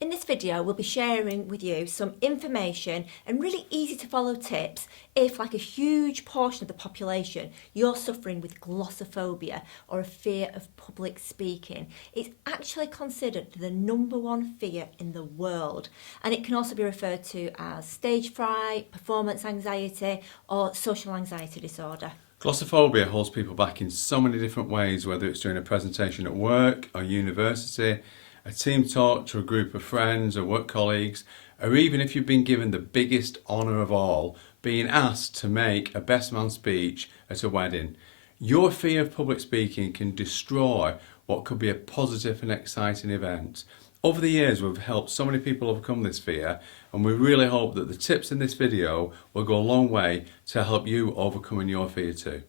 In this video, we'll be sharing with you some information and really easy to follow tips if, like a huge portion of the population, you're suffering with glossophobia or a fear of public speaking. It's actually considered the #1 fear in the world, and it can also be referred to as stage fright, performance anxiety, or social anxiety disorder. Glossophobia holds people back in so many different ways, whether it's during a presentation at work or university, a team talk to a group of friends or work colleagues, or even if you've been given the biggest honour of all, being asked to make a best man speech at a wedding. Your fear of public speaking can destroy what could be a positive and exciting event. Over the years, we've helped so many people overcome this fear, and we really hope that the tips in this video will go a long way to help you overcoming your fear too.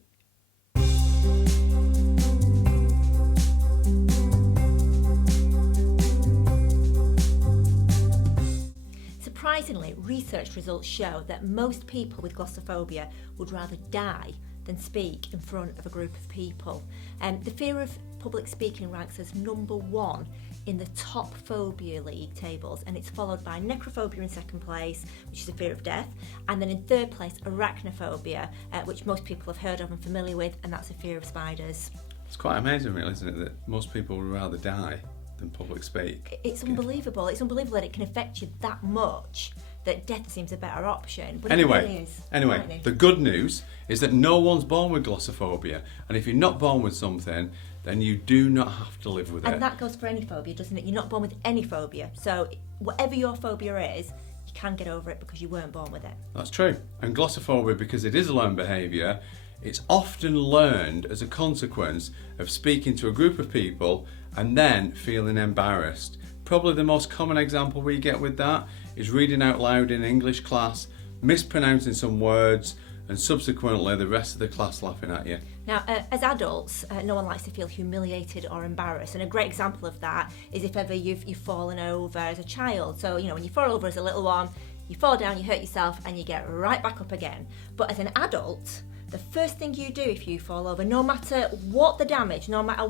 Surprisingly, research results show that most people with glossophobia would rather die than speak in front of a group of people. The fear of public speaking ranks as #1 in the top phobia league tables, and it's followed by necrophobia in second place, which is a fear of death, and then in third place arachnophobia, which most people have heard of and familiar with, and that's a fear of spiders. It's quite amazing, really, isn't it, that most people would rather die than public speak. It's unbelievable. It's unbelievable that it can affect you that much, that death seems a better option. But it really is. Anyway, the good news is that no one's born with glossophobia, and if you're not born with something, then you do not have to live with it. And that goes for any phobia, doesn't it? You're not born with any phobia. So whatever your phobia is, you can get over it because you weren't born with it. That's true. And glossophobia, because it is a learned behaviour, it's often learned as a consequence of speaking to a group of people and then feeling embarrassed. Probably the most common example we get with that is reading out loud in English class, mispronouncing some words, and subsequently the rest of the class laughing at you. Now, as adults, no one likes to feel humiliated or embarrassed, and a great example of that is if ever you've fallen over as a child. So, when you fall over as a little one, you fall down, you hurt yourself, and you get right back up again. But as an adult, the first thing you do if you fall over, no matter what the damage, no matter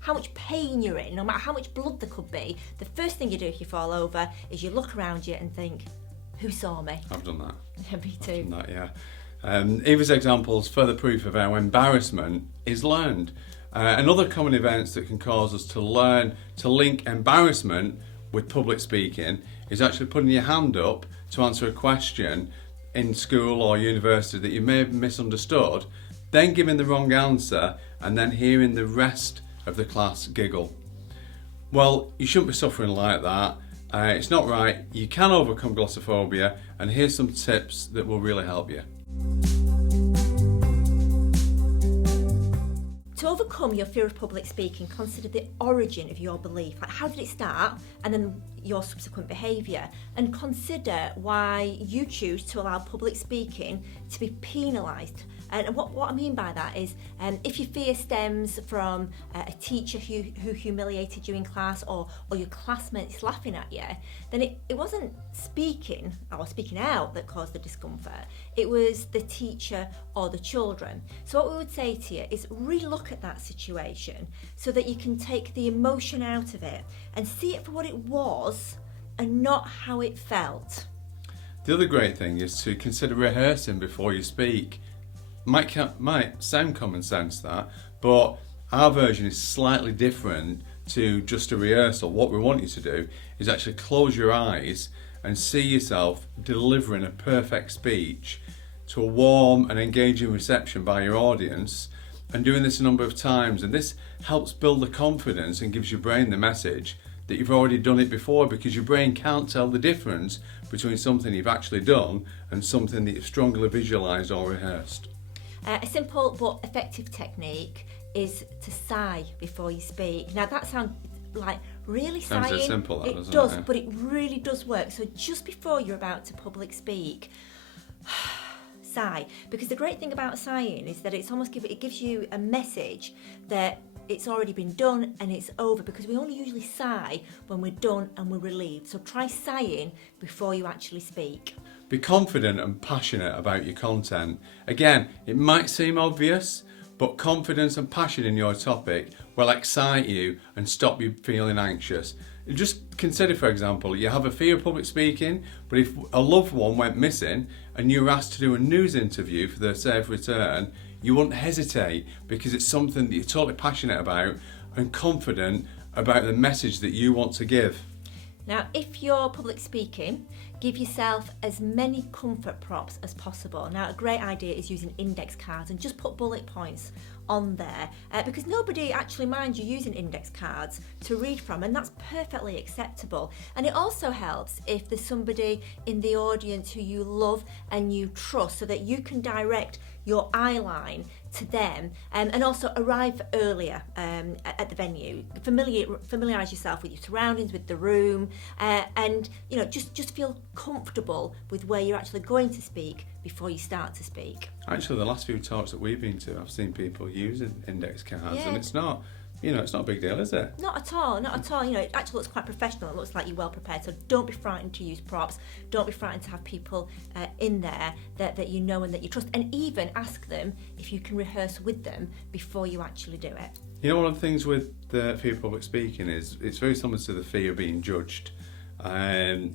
how much pain you're in, no matter how much blood there could be, the first thing you do if you fall over is you look around you and think, who saw me? I've done that. Yeah, me too. I've done that, yeah. Eva's examples further proof of how embarrassment is learned. And other common events that can cause us to learn to link embarrassment with public speaking is actually putting your hand up to answer a question in school or university that you may have misunderstood, then giving the wrong answer, and then hearing the rest of the class giggle. Well, you shouldn't be suffering like that. It's not right. You can overcome glossophobia, and here's some tips that will really help you. To overcome your fear of public speaking, consider the origin of your belief. Like, how did it start? And then your subsequent behaviour. And consider why you choose to allow public speaking to be penalised. And what I mean by that is, if your fear stems from a teacher who humiliated you in class, or your classmates laughing at you, then it wasn't speaking or speaking out that caused the discomfort. It was the teacher or the children. So what we would say to you is re-look at that situation so that you can take the emotion out of it and see it for what it was and not how it felt. The other great thing is to consider rehearsing before you speak. Might sound common sense, that, but our version is slightly different to just a rehearsal. What we want you to do is actually close your eyes and see yourself delivering a perfect speech to a warm and engaging reception by your audience, and doing this a number of times. And this helps build the confidence and gives your brain the message that you've already done it before, because your brain can't tell the difference between something you've actually done and something that you've strongly visualised or rehearsed. A simple but effective technique is to sigh before you speak. Now that sounds like really Sounds sighing. so simple, that, it doesn't does, it? but it really does work. So just before you're about to public speak, sigh. Because the great thing about sighing is that it gives you a message that it's already been done and it's over, because we only usually sigh when we're done and we're relieved. So try sighing before you actually speak. Be confident and passionate about your content. Again, it might seem obvious, but confidence and passion in your topic will excite you and stop you feeling anxious. just consider, for example, you have a fear of public speaking, but if a loved one went missing and you were asked to do a news interview for their safe return, you wouldn't hesitate because it's something that you're totally passionate about and confident about the message that you want to give. Now, if you're public speaking, give yourself as many comfort props as possible. Now, a great idea is using index cards and just put bullet points on there because nobody actually minds you using index cards to read from, and that's perfectly acceptable. And it also helps if there's somebody in the audience who you love and you trust, so that you can direct your eye line to them, and also arrive earlier at the venue. Familiarise yourself with your surroundings, with the room, and just feel comfortable with where you're actually going to speak before you start to speak. Actually, the last few talks that we've been to, I've seen people using index cards, and it's not a big deal, is it? Not at all. It actually looks quite professional. It looks like you're well prepared. So don't be frightened to use props. Don't be frightened to have people in there that you know and that you trust. And even ask them if you can rehearse with them before you actually do it. One of the things with the fear of public speaking is it's very similar to the fear of being judged. And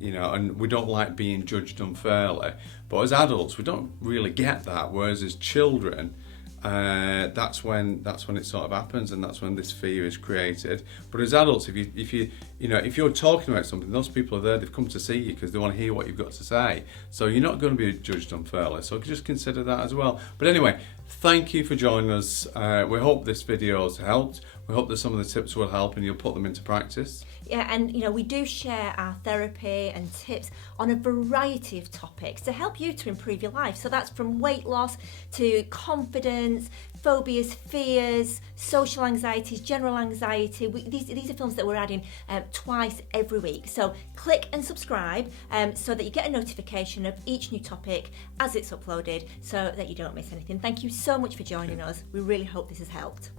we don't like being judged unfairly. But as adults, we don't really get that. Whereas as children, that's when it sort of happens, and that's when this fear is created. But as adults, if you're talking about something, those people are there. They've come to see you because they want to hear what you've got to say. So you're not going to be judged unfairly. So just consider that as well. But anyway, thank you for joining us. We hope this video has helped. We hope that some of the tips will help and you'll put them into practice. Yeah, and we do share our therapy and tips on a variety of topics to help you to improve your life. So that's from weight loss to confidence, phobias, fears, social anxieties, general anxiety. These are films that we're adding twice every week. So click and subscribe so that you get a notification of each new topic as it's uploaded, so that you don't miss anything. Thank you so much for joining us. We really hope this has helped.